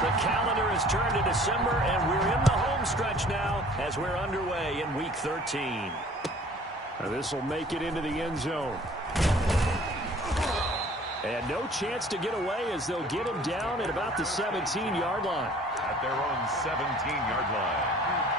The calendar has turned to December, and we're in the home stretch now as we're underway in Week 13. This will make it into the end zone. And no chance to get away as they'll get him down at about the 17-yard line. At their own 17-yard line.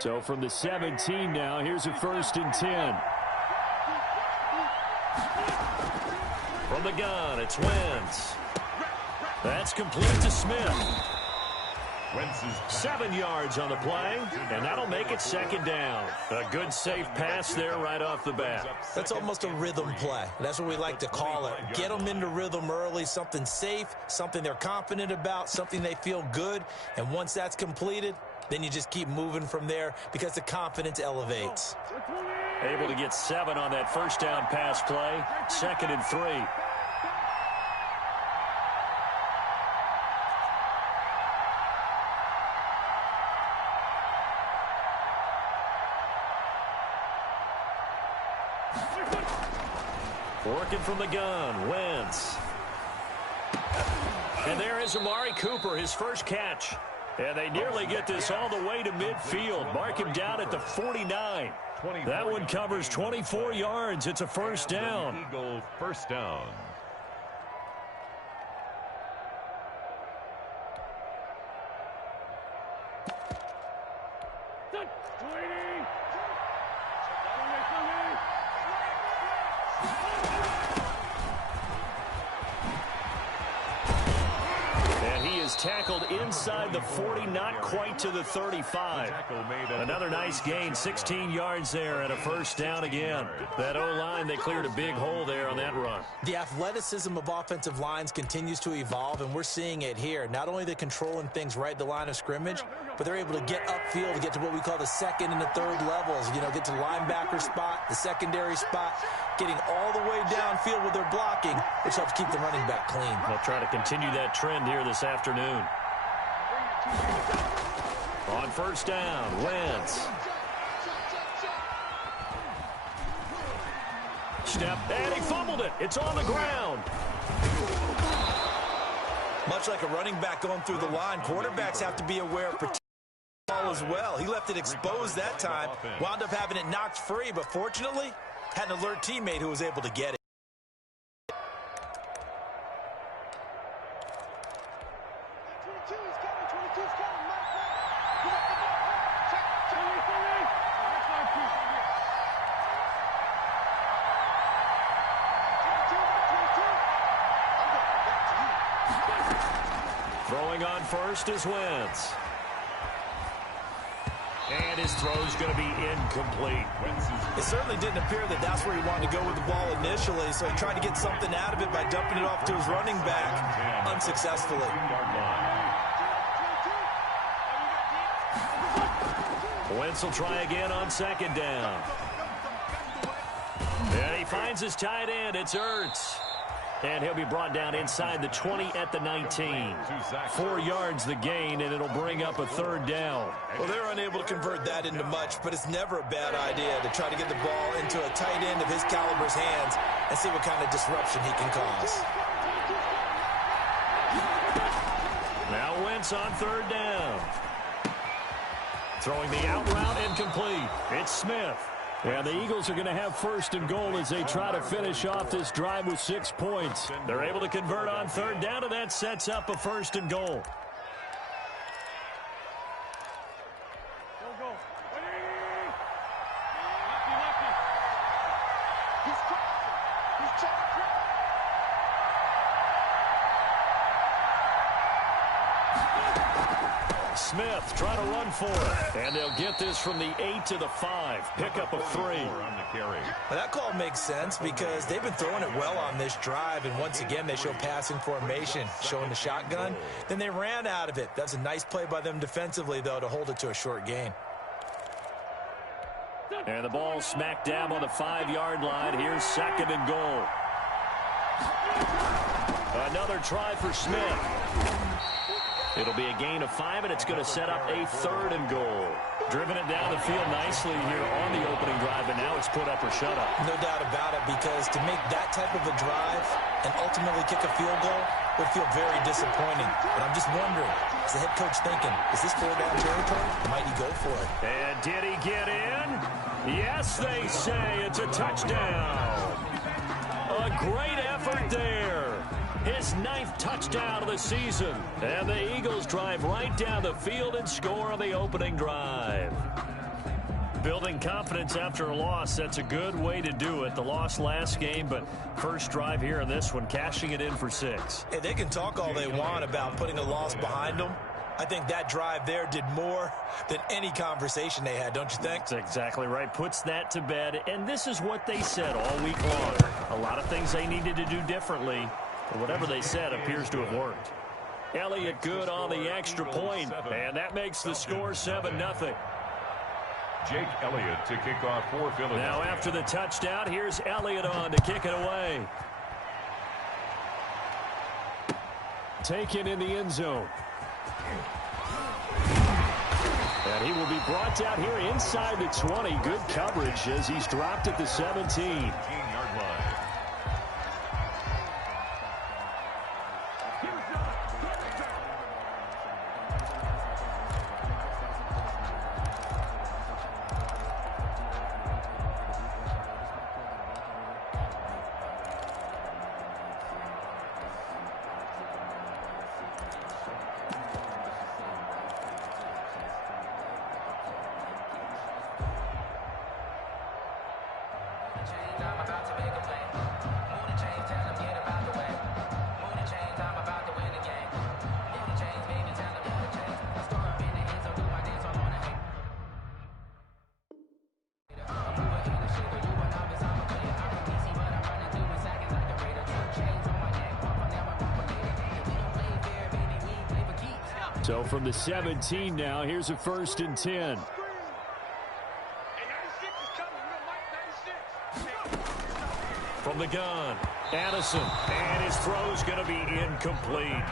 So from the 17 now, here's a 1st and 10. From the gun, it's Wentz. That's complete to Smith. 7 yards on the play, and that'll make it 2nd down. A good, safe pass there right off the bat. That's almost a rhythm play. That's what we like to call it. Get them into rhythm early, something safe, something they're confident about, something they feel good. And once that's completed, then you just keep moving from there because the confidence elevates. Able to get 7 on that 1st down pass play. 2nd and 3. Working from the gun, Wentz. And there is Amari Cooper, his first catch. And they nearly get this all the way to midfield. Mark him down at the 49. That one covers 24 yards. It's a 1st down. Eagle 1st down. Tackled inside the 40, not quite to the 35. Another nice gain, 16 yards there and a 1st down again. That O-line, they cleared a big hole there on that run. The athleticism of offensive lines continues to evolve, and we're seeing it here. Not only are they controlling things right at the line of scrimmage, but they're able to get upfield to get to what we call the 2nd and the 3rd levels. You know, get to the linebacker spot, the secondary spot, getting all the way downfield with their blocking, which helps keep the running back clean. They'll try to continue that trend here this afternoon. On 1st down, Wentz. Step, and he fumbled it. It's on the ground. Much like a running back going through the line, quarterbacks have to be aware of protecting the ball as well. He left it exposed that time, wound up having it knocked free, but fortunately, had an alert teammate who was able to get it. Throwing on 1st is Wentz. And his throw's going to be incomplete. It certainly didn't appear that that's where he wanted to go with the ball initially, so he tried to get something out of it by dumping it off to his running back unsuccessfully. Wentz will try again on 2nd down. And he finds his tight end. It's Ertz. And he'll be brought down inside the 20 at the 19. 4 yards the gain, and it'll bring up a 3rd down. Well, they're unable to convert that into much, but it's never a bad idea to try to get the ball into a tight end of his caliber's hands and see what kind of disruption he can cause. Now Wentz on 3rd down. Throwing the out route incomplete. It's Smith. And the Eagles are going to have 1st and goal as they try to finish off this drive with 6 points. They're able to convert on 3rd down, and that sets up a 1st and goal. Smith trying to run for it. And they'll get this from the 8 to the 5. Pickup of 3. Well, that call makes sense because they've been throwing it well on this drive. And once again, they show passing formation, showing the shotgun. Then they ran out of it. That's a nice play by them defensively, though, to hold it to a short gain. And the ball smack dab on the 5-yard line. Here's 2nd and goal. Another try for Smith. It'll be a gain of 5, and it's going to set up a 3rd and goal. Driven it down the field nicely here on the opening drive, and now it's put up or shut up. No doubt about it, because to make that type of a drive and ultimately kick a field goal would feel very disappointing. But I'm just wondering, is the head coach thinking, is this 4-down territory? Might he go for it? And did he get in? Yes, they say it's a touchdown. A great effort there. His 9th touchdown of the season. And the Eagles drive right down the field and score on the opening drive. Building confidence after a loss, that's a good way to do it. The loss last game, but first drive here in this one, cashing it in for 6. Hey, they can talk all they want about putting a loss behind them. I think that drive there did more than any conversation they had, don't you think? That's exactly right. Puts that to bed. And this is what they said all week long. A lot of things they needed to do differently. But whatever they said appears to have worked. Elliott good on the extra point. And that makes the score 7-0. Jake Elliott to kick off for Philadelphia. Now after the touchdown, here's Elliott on to kick it away. Taken in the end zone. And he will be brought down here inside the 20. Good coverage as he's dropped at the 17. 17-yard line. So from the 17 now, here's a 1st and 10. From the gun, Addison, and his throw's going to be incomplete.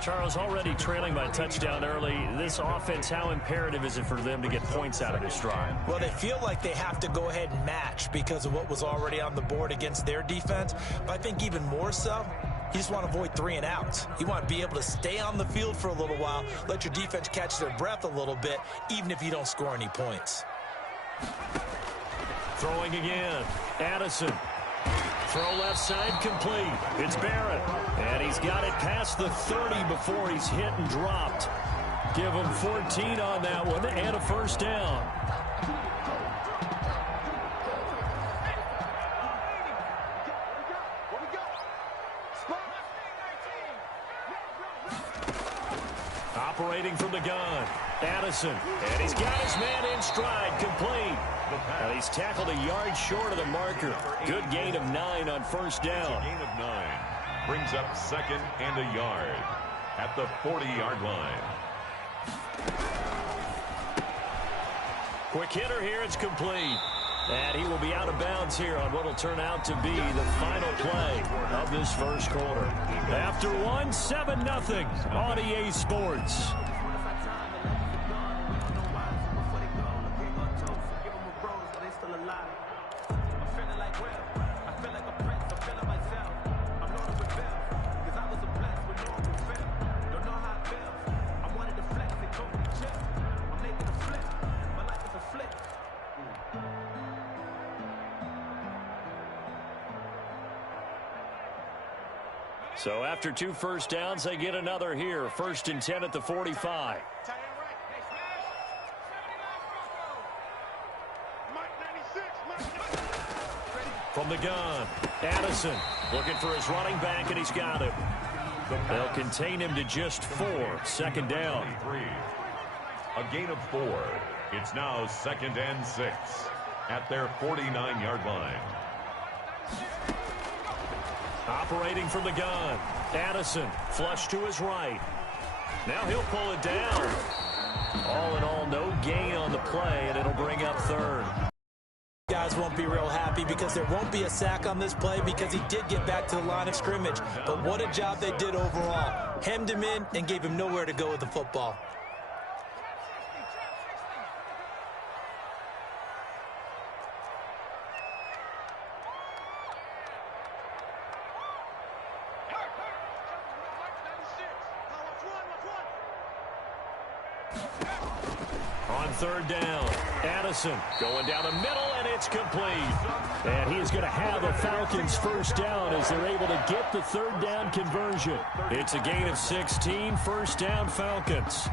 Charles, already trailing by a touchdown early. This offense, how imperative is it for them to get points out of this drive? Well, they feel like they have to go ahead and match because of what was already on the board against their defense. But I think even more so, you just want to avoid 3 and outs. You want to be able to stay on the field for a little while, let your defense catch their breath a little bit, even if you don't score any points. Throwing again. Addison. Throw left side complete. It's Barrett. And he's got it past the 30 before he's hit and dropped. Give him 14 on that one and a 1st down. Operating from the gun, Addison, and he's got his man in stride, complete. And he's tackled a yard short of the marker. Good gain of 9 on 1st down. Gain of 9 brings up 2nd and a yard at the 40-yard line. Quick hitter here, it's complete. And he will be out of bounds here on what will turn out to be the final play of this first quarter. After one, 7-0 on EA Sports. So after 2 first downs, they get another here. 1st and 10 at the 45. From the gun, Addison looking for his running back, and he's got him. They'll contain him to just 4. 2nd down. A gain of 4. It's now 2nd and 6 at their 49-yard line. Operating from the gun. Addison, flush to his right. Now he'll pull it down. All in all, no gain on the play, and it'll bring up 3rd. Guys won't be real happy because there won't be a sack on this play because he did get back to the line of scrimmage. But what a job they did overall. Hemmed him in and gave him nowhere to go with the football. On 3rd down, Addison going down the middle, and it's complete. And he is going to have a Falcons 1st down as they're able to get the 3rd down conversion. It's a gain of 16, 1st down Falcons.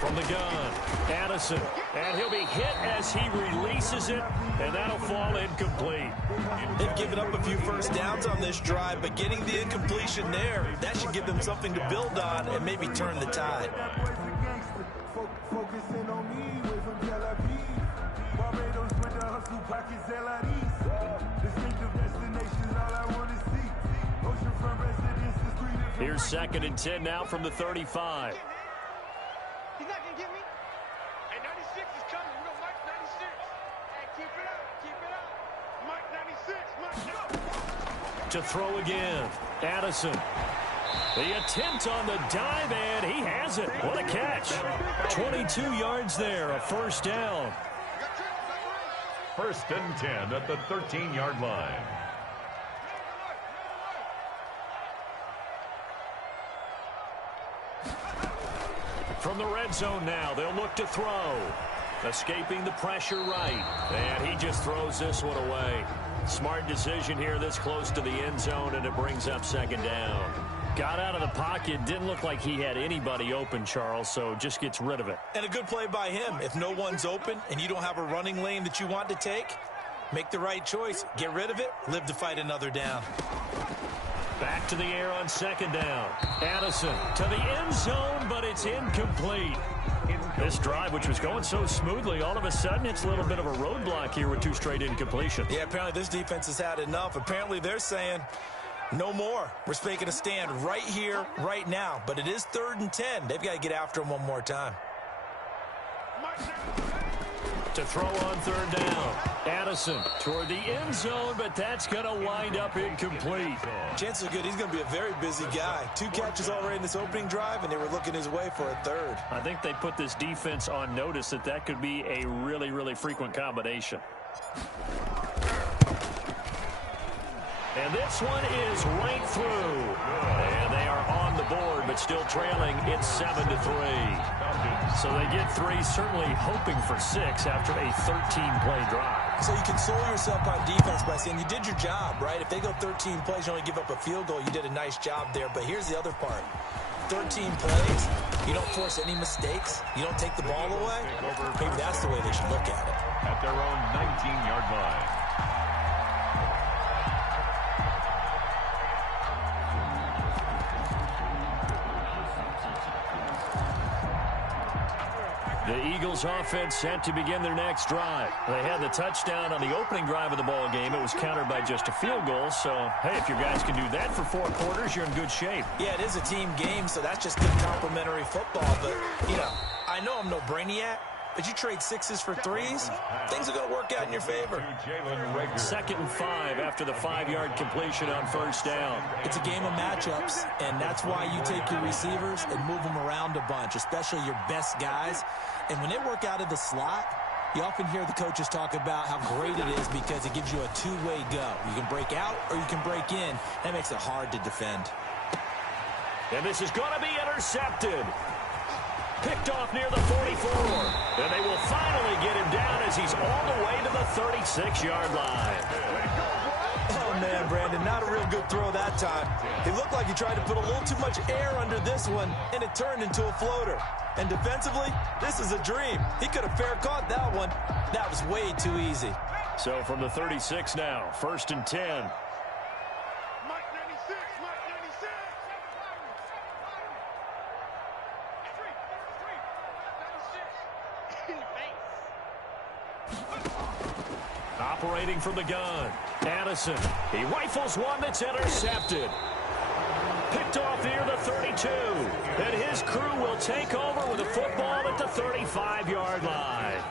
From the gun, Addison, and he'll be hit as he releases it, and that'll fall incomplete. They've given up a few 1st downs on this drive, but getting the incompletion there, that should give them something to build on and maybe turn the tide. Here's 2nd and 10 now from the 35. He's not going to get me. And 96 is coming. You know, Mike 96. Hey, keep it up. Keep it up. Mike 96. Mike, to throw again. Addison. The attempt on the dive, and he has it. What a catch. 22 yards there, a 1st down. 1st and 10 at the 13-yard line. From the red zone now, they'll look to throw. Escaping the pressure right. And he just throws this one away. Smart decision here this close to the end zone, and it brings up 2nd down. Got out of the pocket. Didn't look like he had anybody open, Charles, so just gets rid of it. And a good play by him. If no one's open and you don't have a running lane that you want to take, make the right choice. Get rid of it. Live to fight another down. Back to the air on 2nd down. Addison to the end zone, but it's incomplete. This drive, which was going so smoothly, all of a sudden it's a little bit of a roadblock here with 2 straight incompletions. Yeah, apparently this defense has had enough. Apparently they're saying no more. We're making a stand right here, right now. But it is 3rd and 10. They've got to get after him one more time. To throw on 3rd down. Addison toward the end zone, but that's going to wind up incomplete. Chances are good he's going to be a very busy guy. 2 catches already in this opening drive, and they were looking his way for a 3rd. I think they put this defense on notice that that could be a really, really frequent combination. And this one is right through. And they are on the board, but still trailing. It's 7-3. So they get 3, certainly hoping for 6 after a 13-play drive. So you console yourself on defense by saying you did your job, right? If they go 13 plays, you only give up a field goal, you did a nice job there. But here's the other part. 13 plays, you don't force any mistakes, you don't take the ball away. Maybe that's the way they should look at it. At their own 19-yard line. The Eagles offense set to begin their next drive. They had the touchdown on the opening drive of the ball game. It was countered by just a field goal. So, hey, if your guys can do that for 4 quarters, you're in good shape. Yeah, it is a team game, so that's just good complimentary football. But, you know, I know I'm no brainiac, but you trade 6s for 3s, things are going to work out in your favor. 2nd and 5 after the 5-yard completion on 1st down. It's a game of matchups, and that's why you take your receivers and move them around a bunch, especially your best guys. And when they work out of the slot, you often hear the coaches talk about how great it is because it gives you a 2-way go. You can break out or you can break in. That makes it hard to defend. And this is going to be intercepted. Picked off near the 44. And they will finally get him down as he's all the way to the 36-yard line. Oh, man, Brandon. Not a real good throw that time. It looked like he tried to put a little too much air under this one, and it turned into a floater. And defensively, this is a dream. He could have fair caught that one. That was way too easy. So from the 36 now, 1st and 10. Operating from the gun, Addison. He rifles one that's intercepted. Picked off near the 32. And his crew will take over with the football at the 35-yard line.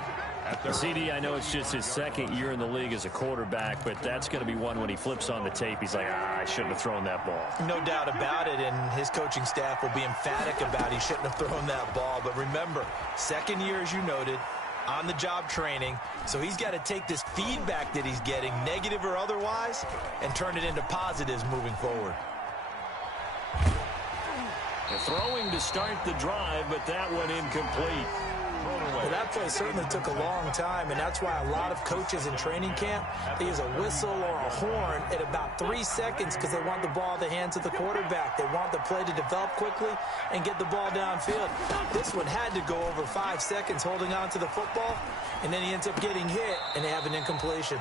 CD, I know it's just his 2nd year in the league as a quarterback, but that's going to be one when he flips on the tape. He's like, I shouldn't have thrown that ball. No doubt about it, and his coaching staff will be emphatic about he shouldn't have thrown that ball. But remember, 2nd year, as you noted, on-the-job training, so he's got to take this feedback that he's getting, negative or otherwise, and turn it into positives moving forward. Throwing to start the drive, but that one incomplete. Well, that play certainly took a long time, and that's why a lot of coaches in training camp, they use a whistle or a horn at about 3 seconds because they want the ball in the hands of the quarterback. They want the play to develop quickly and get the ball downfield. This one had to go over 5 seconds holding on to the football, and then he ends up getting hit, and they have an incompletion.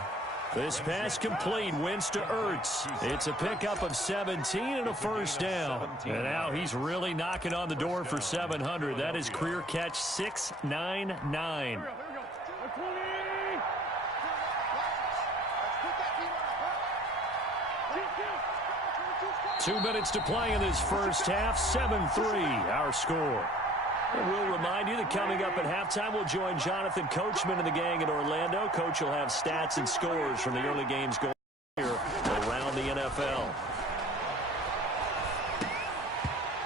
This pass complete, wins to Ertz. It's a pickup of 17 and a 1st down. And now he's really knocking on the door for 700. That is career catch 699. 2 minutes to play in this first half. 7-3, our score. And we'll remind you that coming up at halftime, we'll join Jonathan Coachman and the gang in Orlando. Coach will have stats and scores from the early games going here around the NFL.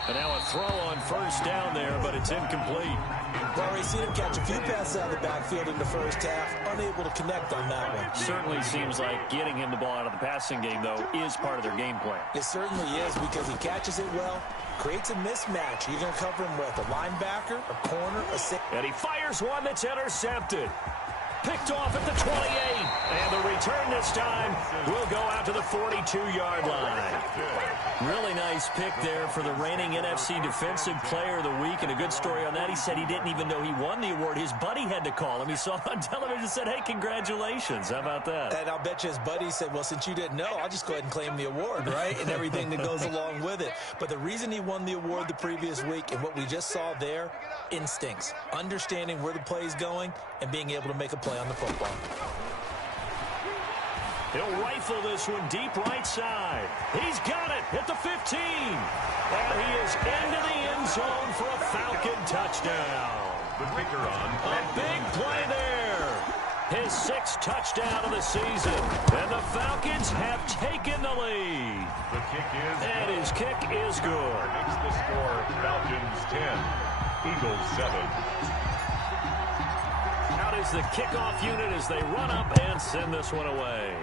And now a throw on 1st down there, but it's incomplete. Well, we've seen him catch a few passes out of the backfield in the first half, unable to connect on that one. Certainly seems like getting him the ball out of the passing game, though, is part of their game plan. It certainly is because he catches it well, creates a mismatch. You're going to cover him with a linebacker, a corner, a safety. And he fires one that's intercepted. Picked off at the 28. And the return this time will go out to the 42-yard line. Really nice pick there for the reigning NFC Defensive Player of the Week. And a good story on that. He said he didn't even know he won the award. His buddy had to call him. He saw it on television and said, hey, congratulations. How about that? And I'll bet you his buddy said, well, since you didn't know, I'll just go ahead and claim the award, right? And everything that goes along with it. But the reason he won the award the previous week and what we just saw there, instincts, understanding where the play is going and being able to make a play on the football. He'll rifle this one deep right side. He's got it at the 15. And he is into the end zone for a Falcon touchdown. The kicker on. A big play there. His 6th touchdown of the season. And the Falcons have taken the lead. The kick is and his kick is good. Makes the score Falcons 10, Eagles 7. Out is the kickoff unit as they run up and send this one away.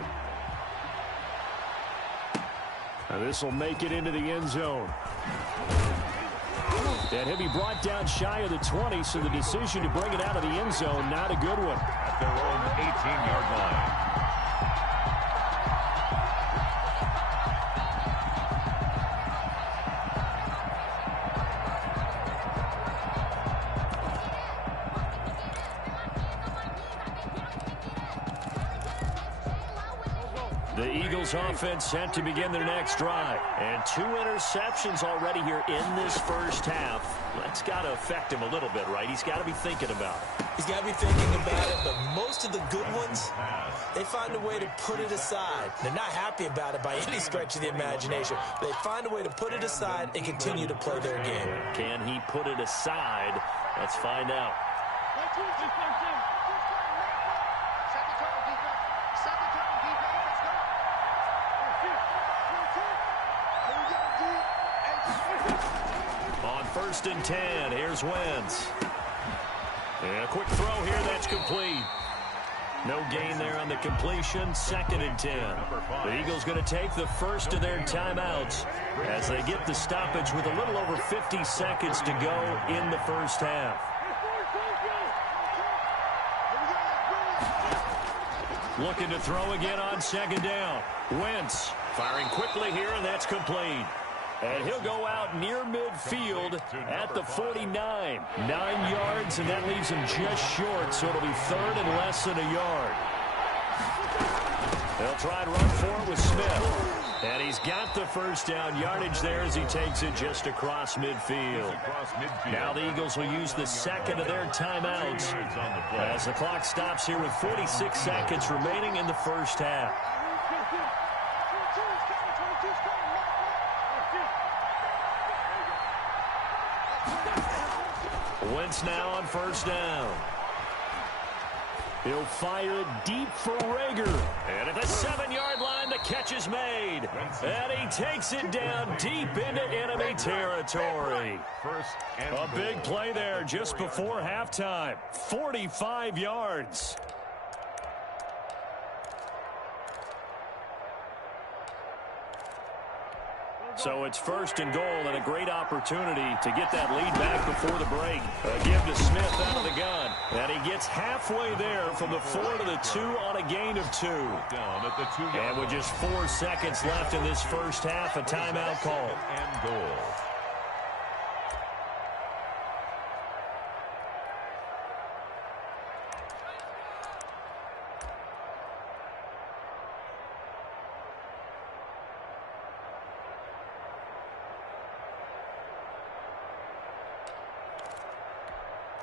Now this will make it into the end zone. And he'll be brought down shy of the 20, so the decision to bring it out of the end zone, not a good one. At their own 18-yard line. The Eagles offense set to begin their next drive. And 2 interceptions already here in this first half. That's got to affect him a little bit, right? He's got to be thinking about it. He's got to be thinking about it, but most of the good ones, they find a way to put it aside. They're not happy about it by any stretch of the imagination. They find a way to put it aside and continue to play their game. Can he put it aside? Let's find out. On 1st and 10, here's Wentz. And a quick throw here, that's complete. No gain there on the completion. 2nd and 10. The Eagles going to take the first of their timeouts as they get the stoppage with a little over 50 seconds to go in the first half. Looking to throw again on second down. Wentz firing quickly here, and that's complete. And he'll go out near midfield at the 49. 9 yards, and that leaves him just short, so it'll be third and less than a yard. They'll try and run for it with Smith. And he's got the first down yardage there as he takes it just across midfield. Now the Eagles will use the second of their timeouts as the clock stops here with 46 seconds remaining in the first half. Wentz now on first down. He'll fire it deep for Rager. And at the 7-yard line, the catch is made. And he takes it down deep into enemy territory. A big play there just before halftime. 45 yards. So it's first and goal, and a great opportunity to get that lead back before the break. A give to Smith out of the gun. And he gets halfway there from the 4 to the 2 on a gain of 2. And with just 4 seconds left in this first half, a timeout call. And goal.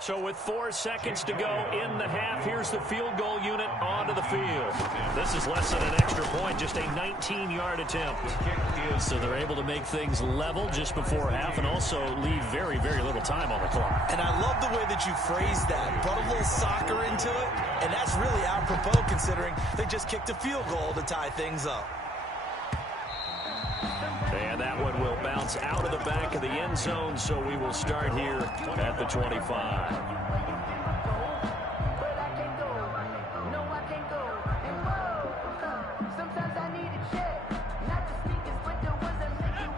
So with 4 seconds to go in the half, here's the field goal unit onto the field. This is less than an extra point, just a 19-yard attempt. So they're able to make things level just before half and also leave very, very little time on the clock. And I love the way that you phrased that. Brought a little soccer into it, and that's really apropos considering they just kicked a field goal to tie things up. And that one will bounce out of the back of the end zone, so we will start here at the 25.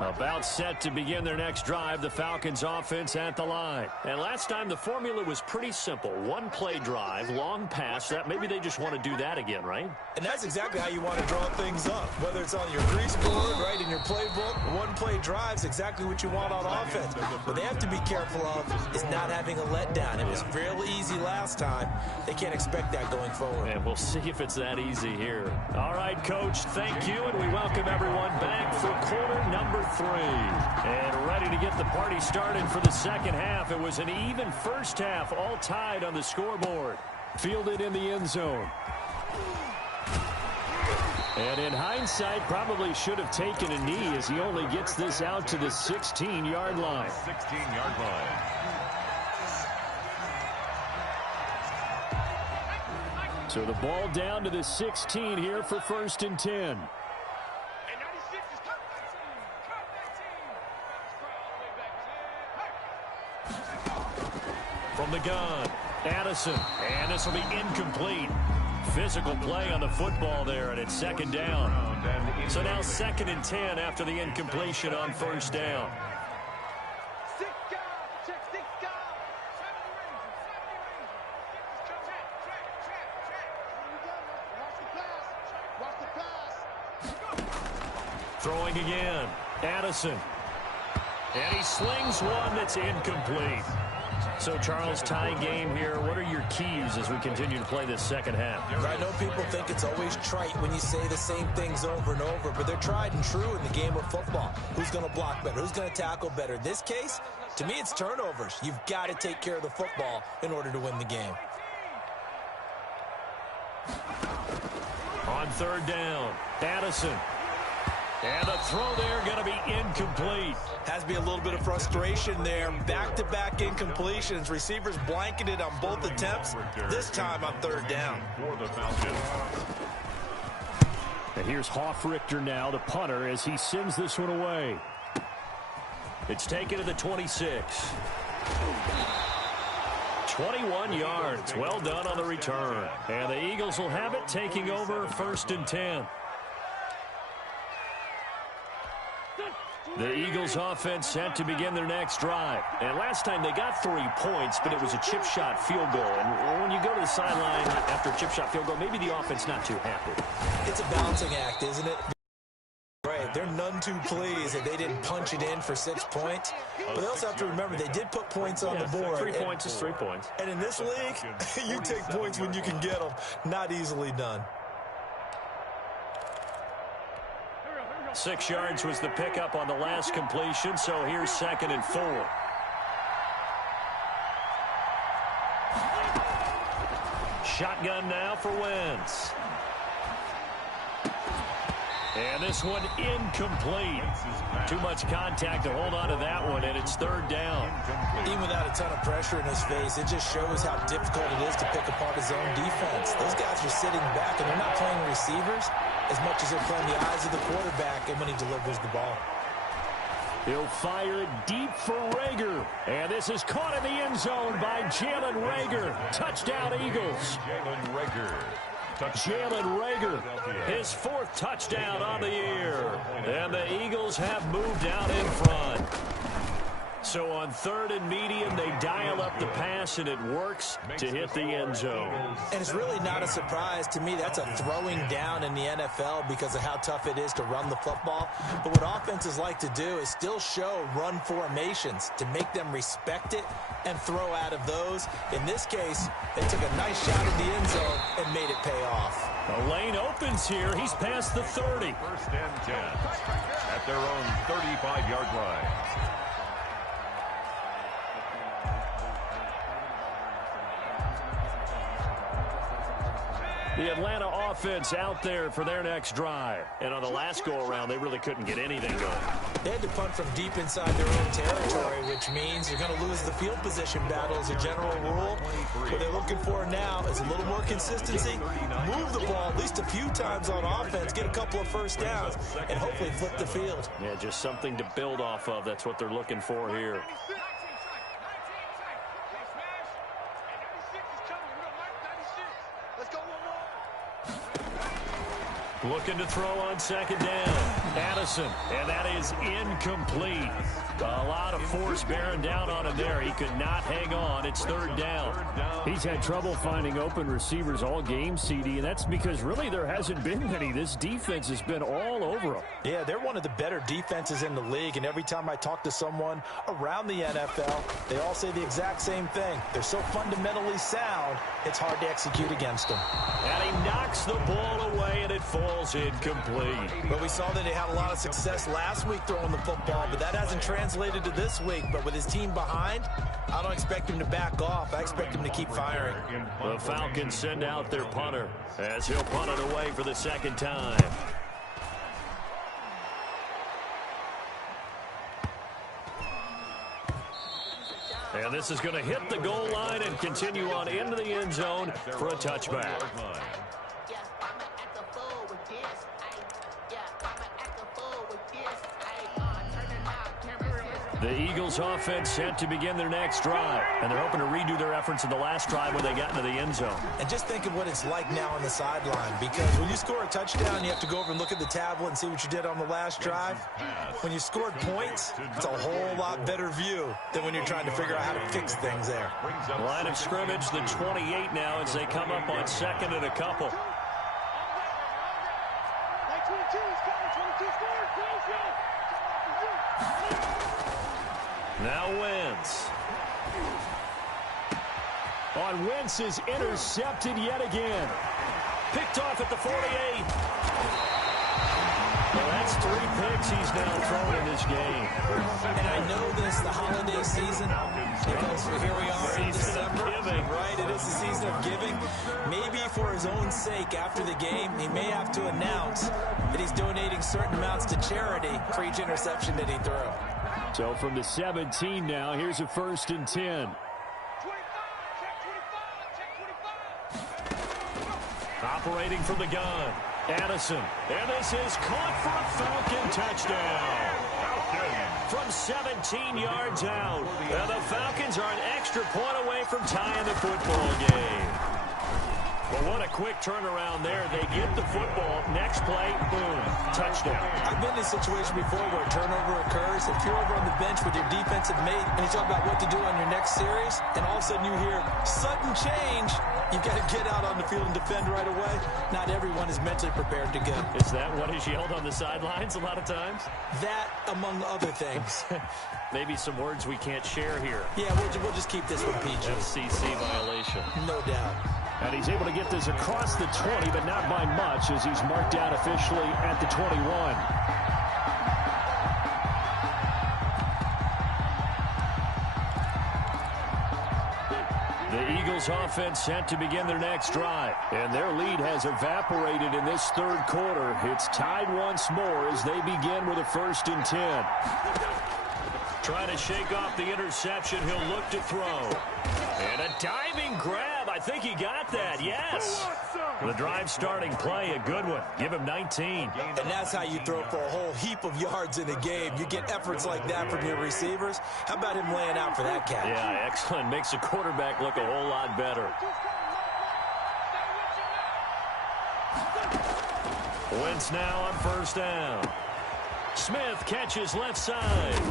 About set to begin their next drive, the Falcons offense at the line. And last time the formula was pretty simple. One play drive, long pass. That maybe they just want to do that again, right? And that's exactly how you want to draw things up. Whether it's on your grease board, right, in your playbook, one play drive's exactly what you want on offense. What they have to be careful of is not having a letdown. It was real easy last time. They can't expect that going forward. And we'll see if it's that easy here. All right, Coach, thank you, and we welcome everyone back for quarter number 3. And ready to get the party started for the second half. It was an even first half, all tied on the scoreboard. Fielded in the end zone. And in hindsight, probably should have taken a knee as he only gets this out to the 16-yard line. 16-yard line. So the ball down to the 16 here for first and 10. From the gun, Addison, and this will be incomplete. Physical play on the football there, and it's second down. So now second and 10 after the incompletion on first down. Throwing again, Addison. And he slings one that's incomplete. So, Charles, tie game here. What are your keys as we continue to play this second half? I know people think it's always trite when you say the same things over and over, but they're tried and true in the game of football. Who's going to block better? Who's going to tackle better? In this case, to me, it's turnovers. You've got to take care of the football in order to win the game. On third down, Addison. And the throw there going to be incomplete. Has to be a little bit of frustration there. Back-to-back incompletions. Receivers blanketed on both attempts. This time on third down. And here's Hoffrichter now, the punter, as he sends this one away. It's taken to the 26. 21 yards. Well done on the return. And the Eagles will have it, taking over first and 10. The Eagles offense set to begin their next drive. And last time they got 3 points, but it was a chip shot field goal. And when you go to the sideline after a chip shot field goal, maybe the offense not too happy. It's a balancing act, isn't it? Right, they're none too pleased that they didn't punch it in for 6 points. But they also have to remember they did put points on the board. 3 points is 3 points. And in this league, you take points when you can get them. Not easily done. 6 yards was the pickup on the last completion, so here's 2nd and 4. Shotgun now for Wentz. And this one incomplete. Too much contact to hold on to that one, and it's 3rd down. Even without a ton of pressure in his face, it just shows how difficult it is to pick apart his own defense. Those guys are sitting back, and they're not playing receivers as much as they're playing the eyes of the quarterback and when he delivers the ball. He'll fire it deep for Rager. And this is caught in the end zone by Jalen Rager. Touchdown, Eagles. Jalen Rager, his 4th touchdown on the year. And the Eagles have moved out in front. So on 3rd and medium, they dial up the pass, and it works to hit the end zone. And it's really not a surprise to me. That's a throwing down in the NFL because of how tough it is to run the football. But what offenses like to do is still show run formations to make them respect it and throw out of those. In this case, they took a nice shot in the end zone and made it pay off. A lane opens here. He's past the 30. 1st and 10 at their own 35-yard line. The Atlanta offense out there for their next drive. And on the last go-around, they really couldn't get anything going. They had to punt from deep inside their own territory, which means you're going to lose the field position battle as a general rule. What they're looking for now is a little more consistency, move the ball at least a few times on offense, get a couple of first downs, and hopefully flip the field. Yeah, just something to build off of. That's what they're looking for here. Looking to throw on 2nd down. Addison, and that is incomplete. A lot of force bearing down on him there. He could not hang on. It's 3rd down. He's had trouble finding open receivers all game, CD, and that's because really there hasn't been many. This defense has been all over him. Yeah, they're one of the better defenses in the league, and every time I talk to someone around the NFL, they all say the exact same thing. They're so fundamentally sound, it's hard to execute against them. And he knocks the ball away, and it falls incomplete. But we saw that they had a lot of success last week throwing the football, but that hasn't translated to this week. But with his team behind, I don't expect him to back off. I expect him to keep firing. The Falcons send out their punter as he'll punt it away for the 2nd time. And this is going to hit the goal line and continue on into the end zone for a touchback. The Eagles offense set to begin their next drive, and they're hoping to redo their efforts in the last drive when they got into the end zone. And just think of what it's like now on the sideline, because when you score a touchdown, you have to go over and look at the tablet and see what you did on the last drive. When you scored points, it's a whole lot better view than when you're trying to figure out how to fix things there. Line of scrimmage, the 28 now as they come up on 2nd and a couple. Now Wentz. On Wentz is intercepted yet again. Picked off at the 48. Well, that's 3 picks he's now thrown in this game. And I know this, the holiday season, because here we are in December. Right, it is the season of giving. Maybe for his own sake after the game, he may have to announce that he's donating certain amounts to charity for each interception that he threw. So from the 17 now, here's a 1st and 10. Operating from the gun, Addison. And this is caught for a Falcon touchdown. From 17 yards out. And the Falcons are an extra point away from tying the football game. Well, what a quick turnaround there. They get the football. Next play, boom, touchdown. I've been in a situation before where a turnover occurs. If you're over on the bench with your defensive mate and you talk about what to do on your next series, and all of a sudden you hear sudden change, you've got to get out on the field and defend right away. Not everyone is mentally prepared to go. Is that what is yelled on the sidelines a lot of times? That, among other things. Maybe some words we can't share here. Yeah, we'll just keep this one PG. FCC violation. No doubt. And he's able to get this across the 20, but not by much as he's marked down officially at the 21. The Eagles offense set to begin their next drive. And their lead has evaporated in this third quarter. It's tied once more as they begin with a 1st and 10. Trying to shake off the interception. He'll look to throw. And a diving grab. I think he got that. Yes. The drive starting play, a good one. Give him 19. And that's how you throw for a whole heap of yards in a game. You get efforts like that from your receivers. How about him laying out for that catch? Yeah, excellent. Makes the quarterback look a whole lot better. Wentz now on 1st down. Smith catches left side.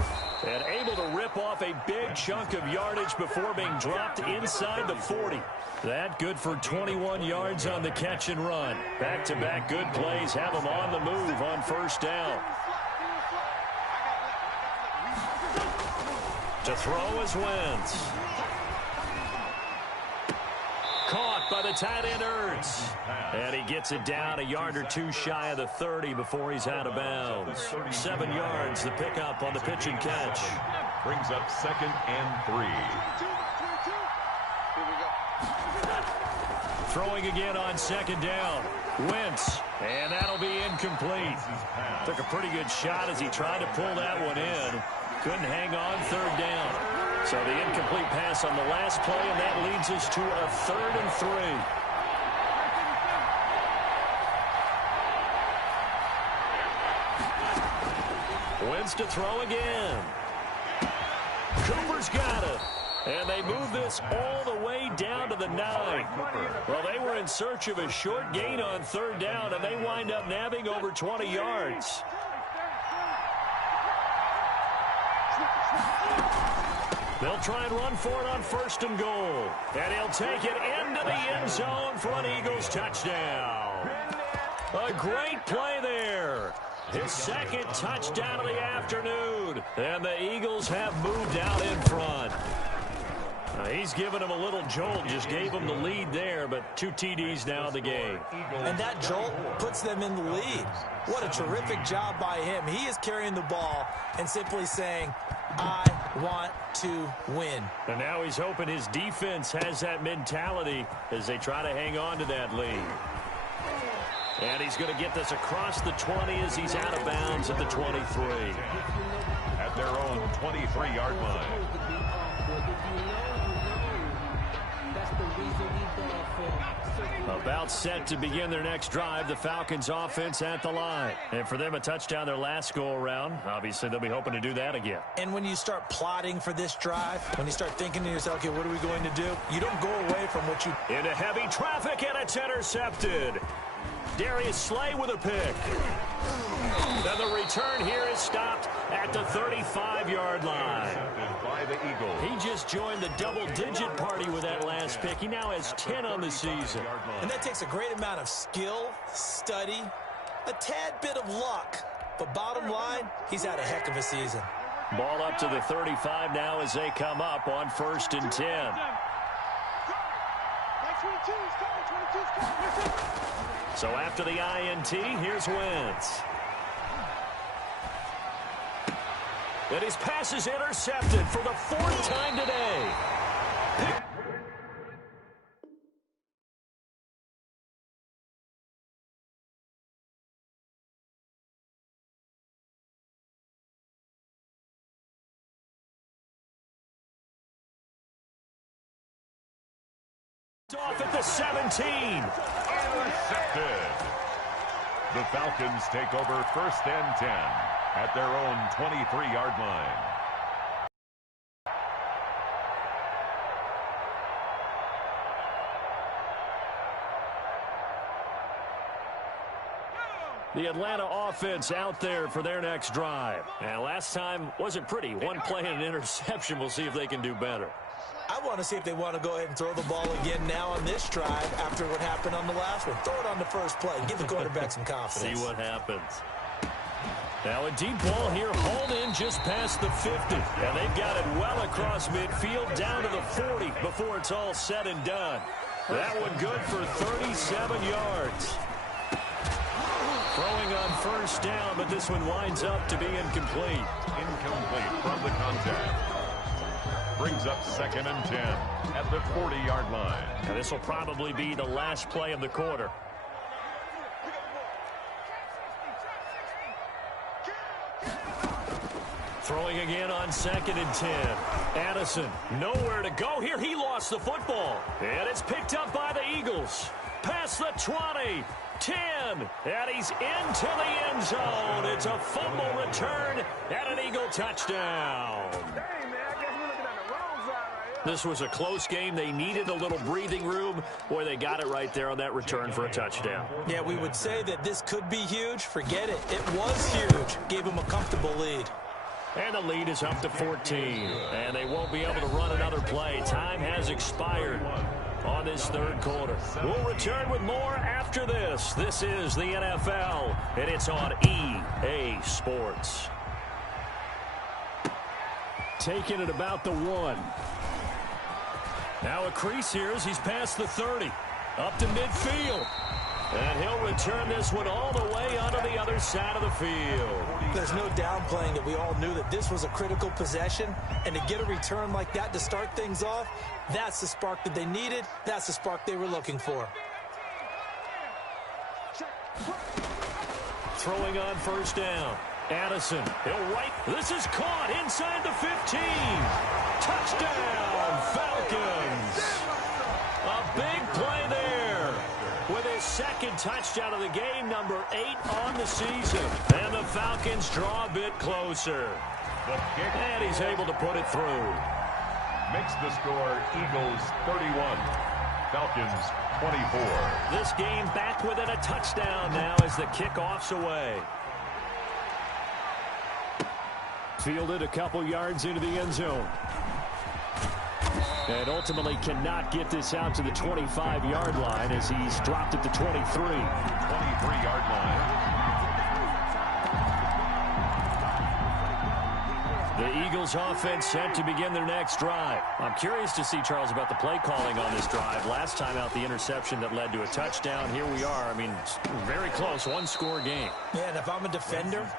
And able to rip off a big chunk of yardage before being dropped inside the 40. That good for 21 yards on the catch and run. Back-to-back good plays have him on the move on 1st down. To throw is Wentz. Caught by the tight end Ertz. And he gets it down a yard or two shy of the 30 before he's out of bounds. 7 yards, the pickup on the pitch and catch. Brings up 2nd and 3. Throwing again on 2nd down. Wentz. And that'll be incomplete. Took a pretty good shot as he tried to pull that one in. Couldn't hang on 3rd down. So the incomplete pass on the last play, and that leads us to a 3rd and 3. Wentz to throw again. Cooper's got it. And they move this all the way down to the 9. Well, they were in search of a short gain on 3rd down, and they wind up nabbing over 20 yards. They'll try and run for it on 1st and goal. And he'll take it into the end zone for an Eagles touchdown. A great play there. His 2nd touchdown of the afternoon. And the Eagles have moved out in front. He's given him a little jolt, just gave him the lead there, but 2 TDs now in the game. And that jolt puts them in the lead. What a terrific job by him. He is carrying the ball and simply saying, I want to win. And now he's hoping his defense has that mentality as they try to hang on to that lead. And he's going to get this across the 20 as he's out of bounds at the 23. At their own 23-yard line. About set to begin their next drive, the Falcons offense at the line. And for them, a touchdown their last go-around. Obviously, they'll be hoping to do that again. And when you start plotting for this drive, when you start thinking to yourself, okay, what are we going to do? You don't go away from what you... Into heavy traffic, and it's intercepted. Darius Slay with a pick. Then the return here is stopped at the 35-yard line. By the Eagles. He just joined the double-digit party with that last pick. He now has 10 on the season. And that takes a great amount of skill, study, a tad bit of luck. But bottom line, he's had a heck of a season. Ball up to the 35 now as they come up on 1st and 10. So after the INT, here's Wentz. And his pass is intercepted for the 4th time today. Off at the 17. Intercepted. The Falcons take over 1st and 10 at their own 23-yard line. The Atlanta offense out there for their next drive. And last time wasn't pretty. One play and an interception. We'll see if they can do better. I want to see if they want to go ahead and throw the ball again now on this drive after what happened on the last one. Throw it on the first play. Give the quarterback some confidence. See what happens. Now a deep ball here, hauled in just past the 50. And they've got it well across midfield down to the 40 before it's all said and done. That one good for 37 yards. Throwing on first down, but this one winds up to be incomplete. Incomplete from the contact. Brings up 2nd and 10 at the 40-yard line. And this will probably be the last play of the quarter. Throwing again on 2nd and 10. Addison, nowhere to go here. He lost the football. And it's picked up by the Eagles. Past the 20, 10, and he's into the end zone. It's a fumble return and an Eagle touchdown. This was a close game. They needed a little breathing room. Boy, they got it right there on that return for a touchdown. Yeah, we would say that this could be huge. Forget it. It was huge. Gave them a comfortable lead. And the lead is up to 14. And they won't be able to run another play. Time has expired on this third quarter. We'll return with more after this. This is the NFL, and it's on EA Sports. Taking it about the 1. Now a crease here as he's past the 30. Up to midfield. And he'll return this one all the way onto the other side of the field. There's no downplaying that we all knew that this was a critical possession. And to get a return like that to start things off, that's the spark that they needed. That's the spark they were looking for. Throwing on first down. Addison, he'll right. This is caught inside the 15. Touchdown, Falcons. A big play there with his second touchdown of the game, number 8 on the season. And the Falcons draw a bit closer. And he's able to put it through. Makes the score Eagles 31, Falcons 24. This game back within a touchdown now as the kickoff's away. Fielded a couple yards into the end zone. And ultimately cannot get this out to the 25-yard line as he's dropped at the 23. 23-yard line. The Eagles offense set to begin their next drive. I'm curious to see, Charles, about the play calling on this drive. Last time out, the interception that led to a touchdown. Here we are. I mean, very close, one-score game. Yeah, and if I'm a defender,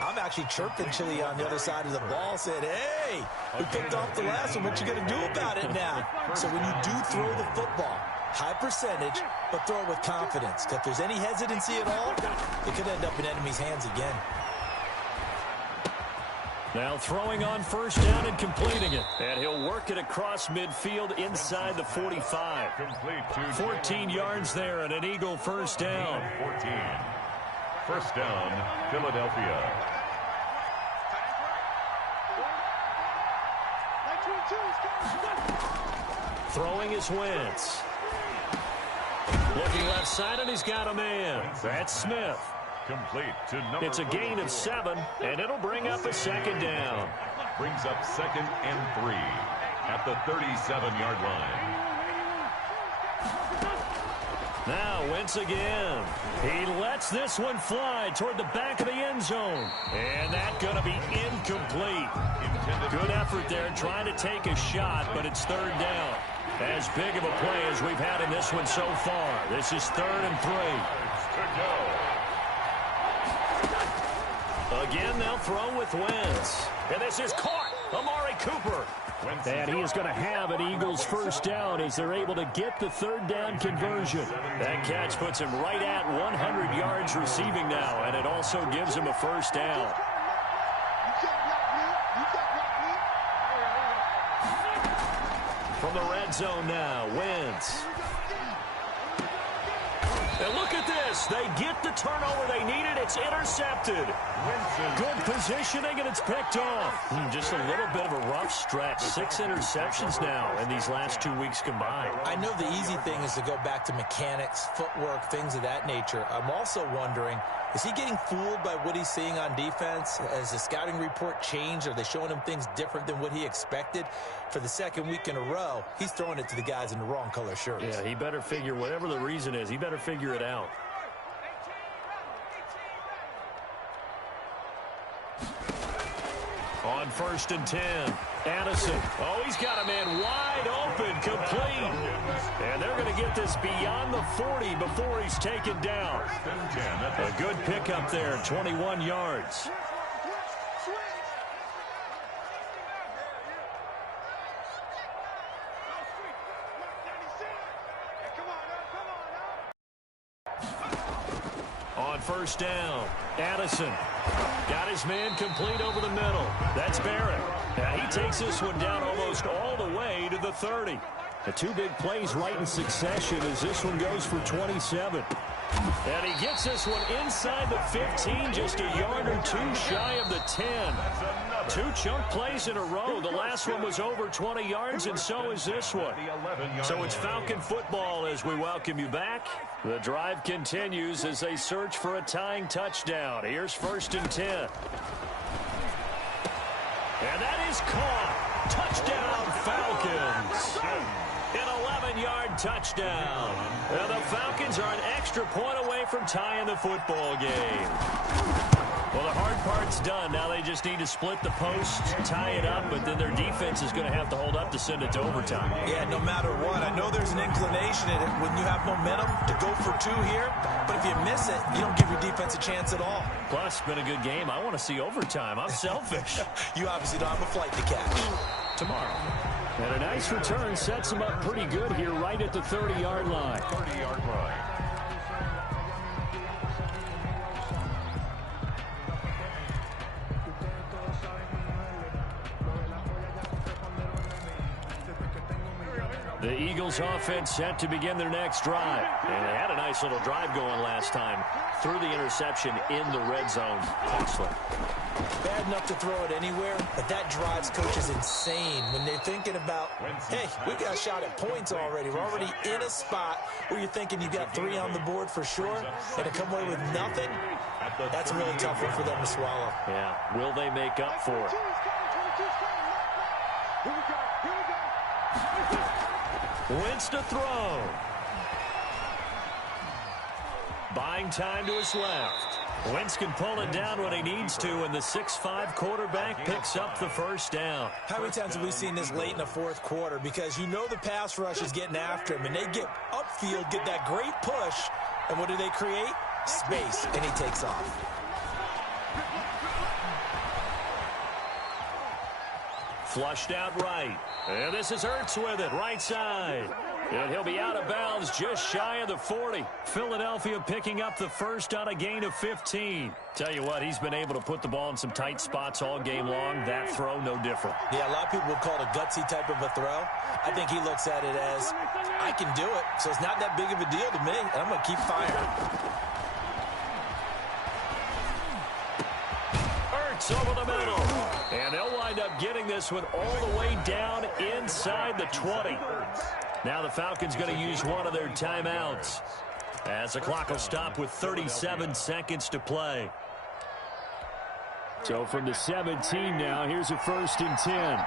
I'm actually chirping Chili on the other side of the ball, saying, hey, we picked off the last one. What you going to do about it now? So when you do throw the football, high percentage, but throw it with confidence. If there's any hesitancy at all, it could end up in enemy's hands again. Now throwing on first down and completing it. And he'll work it across midfield inside the 45. 14 yards there and an Eagle first down. 14. First down, Philadelphia. Throwing is Wentz. Looking left side, and he's got a man. That's Smith. Complete to number. It's a gain of 7, and it'll bring up a second down. Brings up 2nd and 3 at the 37-yard line. Now Wentz again. He lets this one fly toward the back of the end zone. And that's going to be incomplete. Good effort there trying to take a shot, but it's third down. As big of a play as we've had in this one so far. This is 3rd and 3. To go. Again, they'll throw with Wentz. And this is caught. Amari Cooper. And he is going to have an Eagles first down as they're able to get the third down conversion. That catch puts him right at 100 yards receiving now, and it also gives him a first down. From the red zone now, Wentz. And look at this. They get the turnover they needed. It's intercepted. Good positioning, and it's picked off. Just a little bit of a rough stretch. 6 interceptions now in these last 2 weeks combined. I know the easy thing is to go back to mechanics, footwork, things of that nature. I'm also wondering Is he getting fooled by what he's seeing on defense? Has the scouting report changed? Are they showing him things different than what he expected? For the second week in a row, he's throwing it to the guys in the wrong color shirts. Yeah, he better figure, whatever the reason is, he better figure it out. On 1st and 10, Addison. Oh, he's got a man wide open, complete. And they're going to get this beyond the 40 before he's taken down. A good pickup there, 21 yards. On 1st down, Addison. Got his man complete over the middle. That's Barrett. Now he takes this one down almost all the way to the 30. The two big plays right in succession as this one goes for 27. And he gets this one inside the 15, just a yard or two shy of the 10. Two chunk plays in a row. The last one was over 20 yards, and so is this one. So it's Falcon football as we welcome you back. The drive continues as they search for a tying touchdown. Here's 1st and 10. And that is caught. Touchdown, Falcons. An 11-yard touchdown. And the Falcons are an extra point away from tying the football game. Well, the hard part's done. Now they just need to split the posts, tie it up, but then their defense is going to have to hold up to send it to overtime. Yeah, no matter what. I know there's an inclination in it when you have momentum to go for two here, but if you miss it, you don't give your defense a chance at all. Plus, it's been a good game. I want to see overtime. I'm selfish. You obviously don't have a flight to catch. Tomorrow. And a nice return sets him up pretty good here right at the 30-yard line. 30-yard line. The Eagles offense set to begin their next drive. And they had a nice little drive going last time. Threw the interception in the red zone. Costly. Bad enough to throw it anywhere, but that drives coaches insane when they're thinking about, hey, we got a shot at points already. We're already in a spot where you're thinking you got 3 on the board for sure, and to come away with nothing, that's a really tough one for them to swallow. Yeah, will they make up for it? Wentz to throw. Buying time to his left. Wentz can pull it down when he needs to, and the 6'5" quarterback picks up the 1st down. How many times have we seen this late in the 4th quarter? Because you know the pass rush is getting after him, and they get upfield, get that great push, and what do they create? Space, and he takes off. Flushed out right. And this is Ertz with it, right side. And he'll be out of bounds just shy of the 40. Philadelphia picking up the 1st on a gain of 15. Tell you what, he's been able to put the ball in some tight spots all game long. That throw, no different. Yeah, a lot of people would call it a gutsy type of a throw. I think he looks at it as, I can do it, so it's not that big of a deal to me, and I'm going to keep firing. Ertz over the middle. And they'll wind up getting this one all the way down inside the 20. Now the Falcons going to use one of their timeouts as the clock will stop with 37 seconds to play. So from the 17 now, here's a 1st and 10.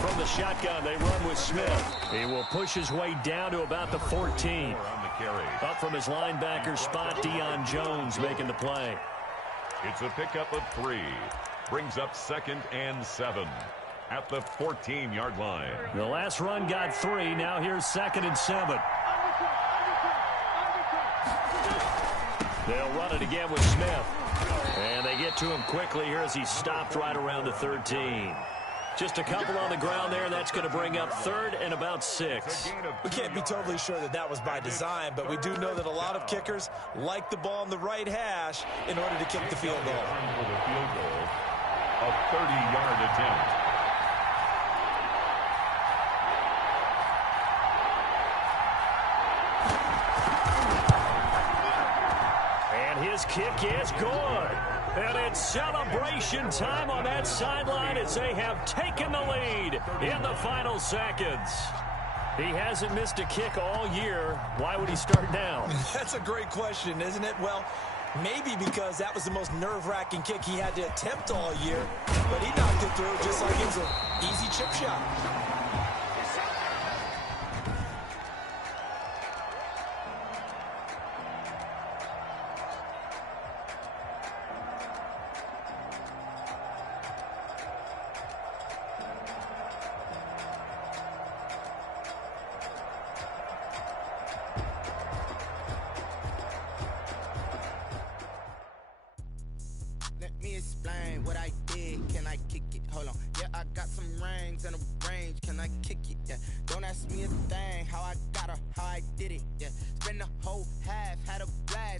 From the shotgun, they run with Smith. He will push his way down to about the 14. Up from his linebacker spot, Deion Jones making the play. It's a pickup of 3. Brings up 2nd and 7 at the 14-yard line. The last run got 3. Now here's 2nd and 7. They'll run it again with Smith. And they get to him quickly here as he stopped right around the 13. Just a couple on the ground there, and that's going to bring up 3rd and about 6. We can't be totally sure that that was by design, but we do know that a lot of kickers like the ball in the right hash in order to kick the field goal. For the field goal, a 30-yard attempt. And his kick is good. And it's celebration time on that sideline as they have taken the lead in the final seconds. He hasn't missed a kick all year. Why would he start now? That's a great question, isn't it? Well, maybe because that was the most nerve-wracking kick he had to attempt all year, but he knocked it through just like it was an easy chip shot. Let me explain what I did. Can I kick it? Hold on. Yeah, I got some rings and a range. Can I kick it? Yeah. Don't ask me a thing. How I got her, how I did it. Yeah. Spend the whole half, had a blast.